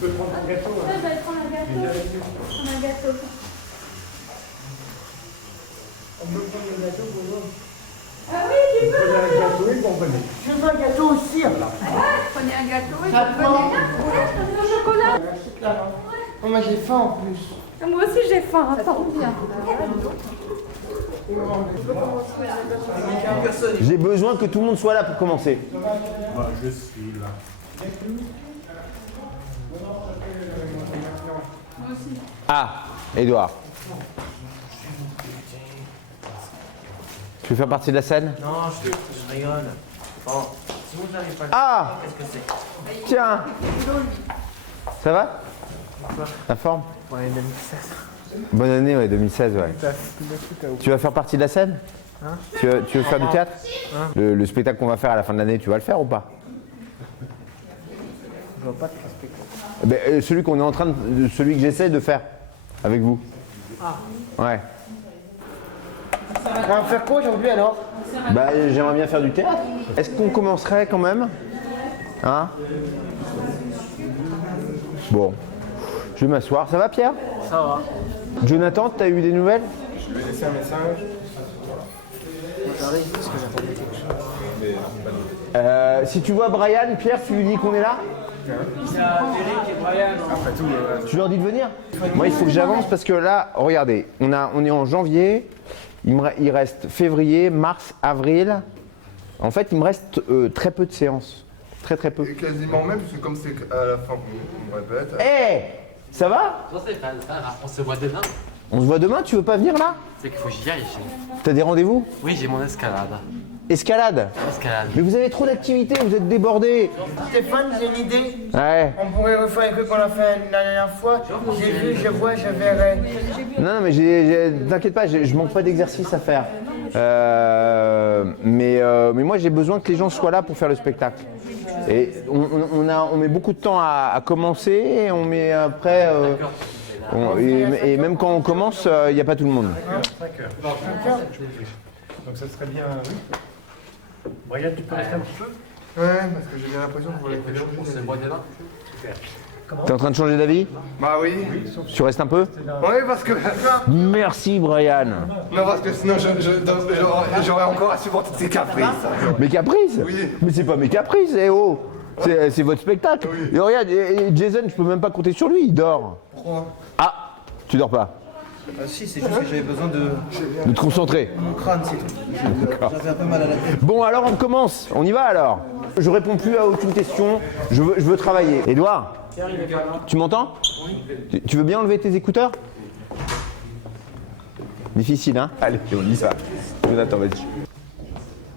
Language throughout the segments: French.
peux prendre ton gâteau. Ouais, je vais prendre un gâteau. Prendre un gâteau. On peut prendre le gâteau pour nous. Ah oui, tu On peux. peut un gâteau et bon, venez. Je veux un gâteau aussi, alors. Prenez un gâteau et Ça vous prend. venez là. Prenez au chocolat. C'est là, hein. Oh, moi j'ai faim en plus. Moi aussi j'ai faim. Attends. J'ai besoin que tout le monde soit là pour commencer. Moi, je suis là. Ah, Edouard. Tu veux faire partie de la scène? Non, je rigole. Bon, si vous n'arrivez pas, Ah, qu'est-ce que c'est? tiens. Ça va? La forme? Ouais, 2016. Bonne année, ouais, 2016, ouais. Tu vas faire partie de la scène? Tu veux faire du théâtre? Le spectacle qu'on va faire à la fin de l'année, tu vas le faire ou pas? Je vois pas de spectacle. Celui qu'on est en train de, celui que j'essaie de faire avec vous. Ouais. On va faire quoi aujourd'hui alors? Bah, j'aimerais bien faire du théâtre. Est-ce qu'on commencerait quand même? Hein? Bon. Je vais m'asseoir. Ça va, Pierre? Ça va. Jonathan, t'as eu des nouvelles? Je vais laisser un message. J'arrive parce que j'attendais quelque chose. Mais pas de... Si tu vois Brian, Pierre, tu lui dis qu'on est là? Après tout, Tu leur dis de venir? Moi, il faut que j'avance parce que là, regardez, on est en janvier, il reste février, mars, avril. En fait, il me reste très peu de séances. Très peu. et quasiment même, parce que comme c'est à la fin qu'on répète. Eh, ça va? Non, c'est pas grave, on se voit demain. On se voit demain, tu veux pas venir là? C'est qu'il faut que j'y aille. T'as des rendez-vous? Oui, j'ai mon escalade. Escalade? Escalade. Mais vous avez trop d'activités, vous êtes débordés. Stéphane, j'ai une idée. Ouais. On pourrait refaire un truc qu'on a fait la dernière fois. J'ai vu, je vois, je verrai. Non, mais t'inquiète pas, je manque pas d'exercice à faire. Mais moi, j'ai besoin que les gens soient là pour faire le spectacle. Et on met beaucoup de temps à commencer, et on met après. Et même quand on commence, il n'y a pas tout le monde. 5 heures. Donc ça serait bien, oui. Brian, tu peux rester un petit peu? Ouais, parce que j'ai bien l'impression qu'on va les faire On se voit demain. T'es en train de changer d'avis? Bah oui. Tu restes un peu? Oui, parce que... Merci, Brian. Non, parce que sinon, j'aurais encore à supporter tes caprices. Mes caprices? Oui. Mais c'est pas mes caprices, eh oh! C'est votre spectacle. Et regarde, et Jason, je peux même pas compter sur lui, il dort. Pourquoi? Ah, tu dors pas. Ah si, c'est juste que j'avais besoin de De te concentrer. mon crâne, c'est tout. J'avais un peu mal à la tête. Bon, alors on commence. On y va alors. Je réponds plus à aucune question. Je veux travailler. Edouard, tu m'entends? Tu veux bien enlever tes écouteurs? Difficile, hein? Allez, on y va. Jonathan, vas-y.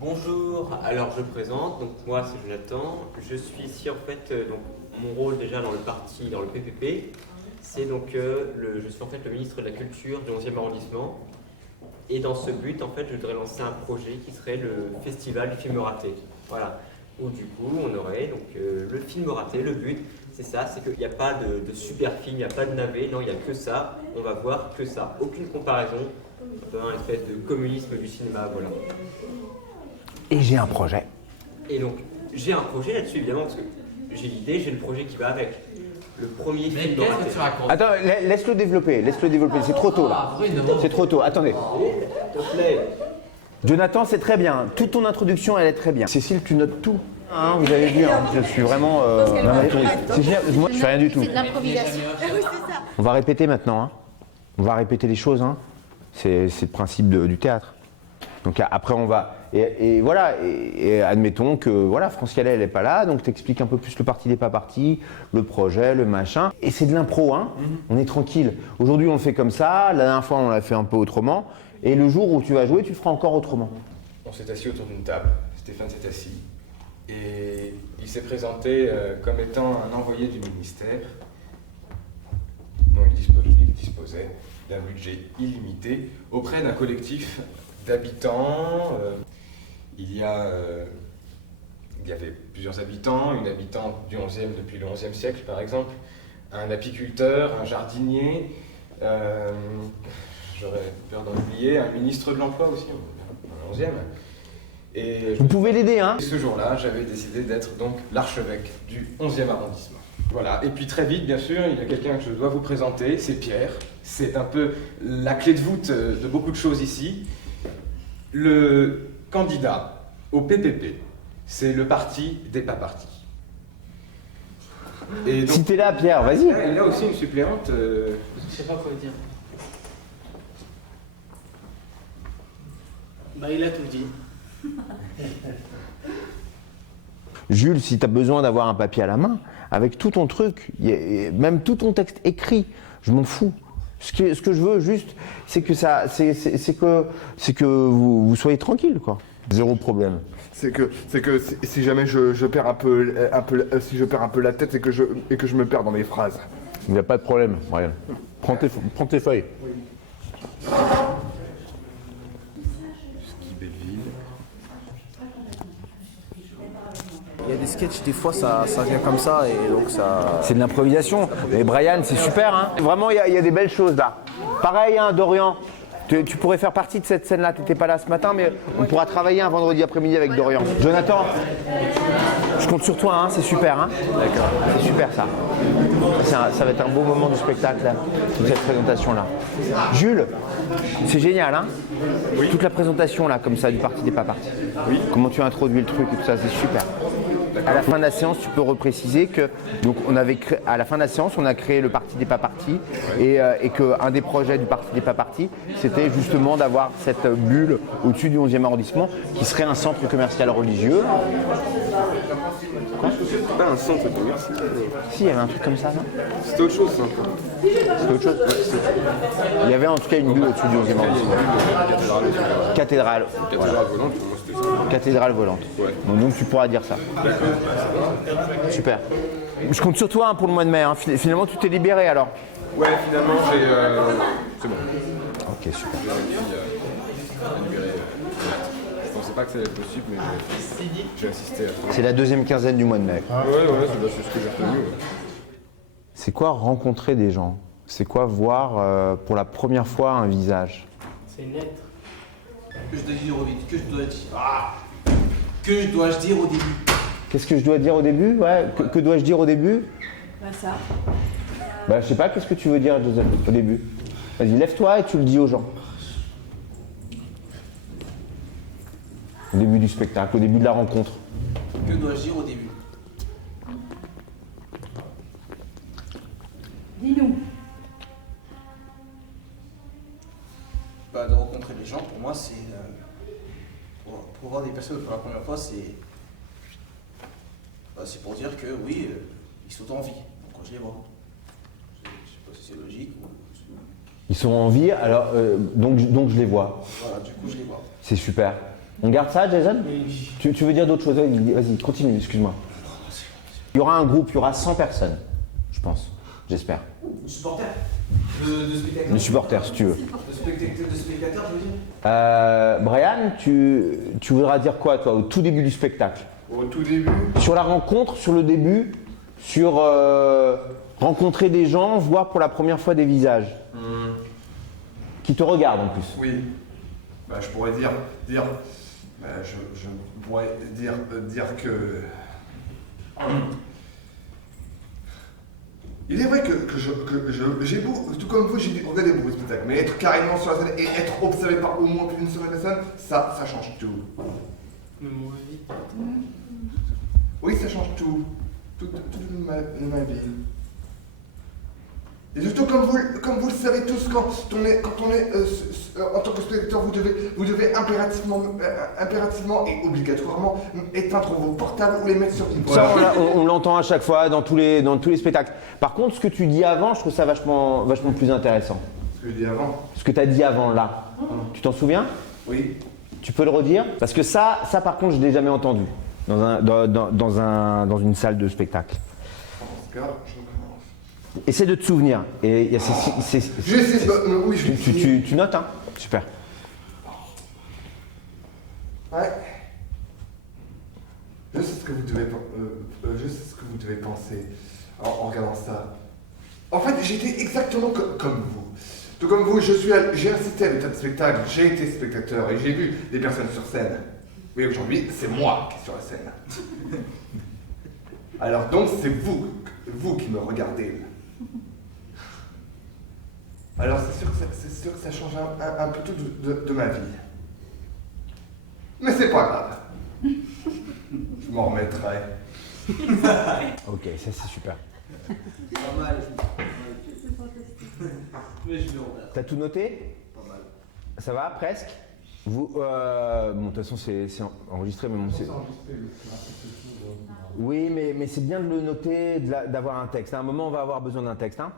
Bonjour, alors je me présente, donc moi c'est Jonathan, je suis ici en fait, donc mon rôle déjà dans le parti, dans le PPP, c'est donc je suis en fait le ministre de la Culture du 11e arrondissement, et dans ce but en fait je voudrais lancer un projet qui serait le festival du film raté, voilà, où du coup on aurait donc le film raté, le but c'est ça, c'est qu'il n'y a pas de super film, il n'y a pas de navet, non il n'y a que ça, on va voir que ça, aucune comparaison, un espèce de communisme du cinéma, voilà. Et j'ai un projet. Et donc, j'ai un projet là-dessus, évidemment, parce que j'ai l'idée, j'ai le projet qui va avec. Le premier Mais film qu'est-ce raté. que tu racontes? Attends, laisse-le développer. C'est trop tôt là. Ah, Bruno. C'est trop tôt. Attendez. S'il te plaît. Jonathan, c'est très bien. Toute ton introduction, elle est très bien. Cécile, tu notes tout. Hein, vous avez vu, hein, je suis vraiment. C'est génial. Moi, je fais rien du tout. C'est de l'improvisation. On va répéter maintenant. Hein. On va répéter les choses. Hein. C'est le principe du théâtre. Donc après, on va. Et voilà. Et admettons que voilà, France Calais, elle n'est pas là. Donc tu expliques un peu plus le parti des pas partis, le projet, le machin. Et c'est de l'impro. Hein. On est tranquille. Aujourd'hui, on le fait comme ça. La dernière fois, on l'a fait un peu autrement. Et le jour où tu vas jouer, tu le feras encore autrement. On s'est assis autour d'une table, Stéphane s'est assis, et il s'est présenté comme étant un envoyé du ministère, dont il disposait d'un budget illimité auprès d'un collectif d'habitants. Il y avait plusieurs habitants, une habitante du 11e depuis le 11e siècle par exemple, un apiculteur, un jardinier, j'aurais peur d'en oublier, un ministre de l'Emploi aussi, un 11e. Et Vous pouvez l'aider, hein? ce jour-là, j'avais décidé d'être donc l'archevêque du 11e arrondissement. Voilà, et puis très vite, bien sûr, il y a quelqu'un que je dois vous présenter, c'est Pierre. C'est un peu la clé de voûte de beaucoup de choses ici. Le candidat au PPP, c'est le parti des pas partis. Et donc, Si t'es là, Pierre, vas-y. il a aussi une suppléante. Je sais pas quoi dire. Bah, il a tout dit. Jules, si tu as besoin d'avoir un papier à la main, avec tout ton truc, même tout ton texte écrit, je m'en fous. Ce que je veux juste, c'est que vous soyez tranquille, quoi. Zéro problème. C'est que si jamais je perds un peu la tête et que je me perds dans mes phrases. Il n'y a pas de problème, Brian. Prends tes feuilles. Il y a des sketchs, des fois ça vient comme ça et donc ça... C'est de l'improvisation. Mais Brian, c'est super, hein. Vraiment, il y a des belles choses là. Pareil, hein, Dorian. Tu pourrais faire partie de cette scène-là. Tu n'étais pas là ce matin, mais on pourra travailler un vendredi après-midi avec Dorian. Jonathan, je compte sur toi, hein, c'est super. Hein. D'accord. C'est super ça. Ça va être un beau moment du spectacle, là, toute cette présentation-là. Jules, c'est génial, hein. Oui. Toute la présentation, là, comme ça, du Parti des pas partis. Oui. Comment tu as introduit le truc et tout ça, c'est super. À la fin de la séance, tu peux repréciser que donc à la fin de la séance, on a créé le Parti des pas partis et qu'un des projets du Parti des pas partis, c'était justement d'avoir cette bulle au-dessus du 11e arrondissement qui serait un centre commercial religieux. Quoi ? C'est pas un centre commercial. Si, il y avait un truc comme ça, non ? C'était autre chose, ça. C'était autre chose ? Il y avait en tout cas une bulle au-dessus du 11e arrondissement. Cathédrale. Cathédrale volante, pour moi c'était ça. Cathédrale volante. Ouais. Donc tu pourras dire ça. Super. Je compte sur toi, hein, pour le mois de mai. Hein. Finalement, tu t'es libéré alors. Ouais, finalement, c'est bon. Ok, super. Je pensais pas que ça allait être possible, mais j'ai assisté à ça. C'est la deuxième quinzaine du mois de mai. Ouais, c'est ce que j'ai retenu. Ouais. C'est quoi rencontrer des gens ? C'est quoi voir pour la première fois un visage ? C'est une lettre. Que je dois dire au début. Que je dois dire au début. Qu'est-ce que je dois dire au début ? Ouais. Que dois-je dire au début ? Bah ça. Bah je sais pas, qu'est-ce que tu veux dire, Joseph, au début ? Vas-y, lève-toi et tu le dis aux gens. Au début du spectacle, au début de la rencontre. Que dois-je dire au début ? Dis-nous. Bah, de rencontrer les gens, pour moi, c'est... pour voir des personnes pour la première fois, c'est pour dire que, oui, ils sont en vie, quand je les vois. Je sais pas si c'est logique ou... Ils sont en vie, alors donc je les vois. Voilà, du coup, je les vois. C'est super. On garde ça, Jason ? Tu veux dire d'autres choses ? Vas-y, continue, excuse-moi. Il y aura un groupe, il y aura 100 personnes, je pense, j'espère. De supporters de spectateurs. De supporters, si tu veux. De spectateurs, je veux dire. Brian, tu voudras dire quoi, toi, au tout début du spectacle ? Au tout début, Sur la rencontre, sur le début, sur rencontrer des gens, voir pour la première fois des visages. Qui te regardent en plus. oui. Bah, je pourrais dire je pourrais dire que... Il est vrai que j'ai beau, tout comme vous, j'ai regardé beaucoup de spectacles, mais être carrément sur la scène et être observé par au moins plus d'une seule personne, ça change tout. Oui, ça change tout. Toute ma vie. Et surtout, comme vous le savez tous, quand on est en tant que spectateur, vous devez impérativement et obligatoirement éteindre vos portables ou les mettre sur vibro. Ça, on l'entend à chaque fois dans tous les spectacles. Par contre, ce que tu dis avant, je trouve ça vachement plus intéressant. Ce que je dis avant. Ce que tu as dit avant là. Tu t'en souviens ? Oui. Tu peux le redire ? Parce que ça par contre, je ne l'ai jamais entendu dans une salle de spectacle. En ce cas, je recommence. Essaie de te souvenir. Et il y a oui, je tu notes, hein ? Super. Ouais. Je sais ce que vous devez penser en regardant ça. En fait, j'étais exactement comme vous. Tout comme vous, j'ai assisté à des tas de spectacles, j'ai été spectateur et j'ai vu des personnes sur scène. Oui, aujourd'hui, c'est moi qui suis sur la scène. Alors donc, c'est vous vous qui me regardez. Alors c'est sûr que ça change un peu tout de ma vie. Mais c'est pas grave. Je m'en remettrai. Ok, ça c'est super. Pas mal. Mais je me remets. T'as tout noté? Pas mal. Ça va, presque? Vous, bon, de toute façon, c'est enregistré, mais bon, c'est... Oui, mais c'est bien de le noter, d'avoir un texte. À un moment, on va avoir besoin d'un texte, hein.